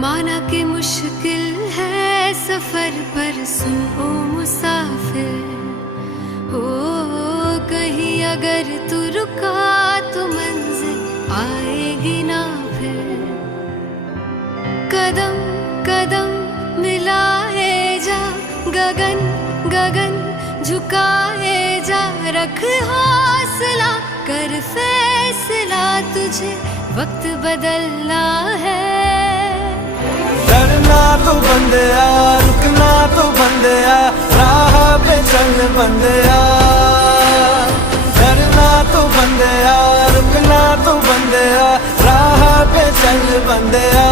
माना कि मुश्किल है सफर पर सुन ओ मुसाफिर, हो कहीं अगर तू रुका तो मंजिल आएगी ना फिर। कदम कदम मिलाए जा, गगन गगन झुकाए जा, रख हौसला कर फैसला, तुझे वक्त बदलना है। डरना तो बंदिया, रुकना तो बंदिया, राह पे चल बंदिया। डरना तो बंदिया, रुकना तो बंदिया, राह पे चल बंदिया।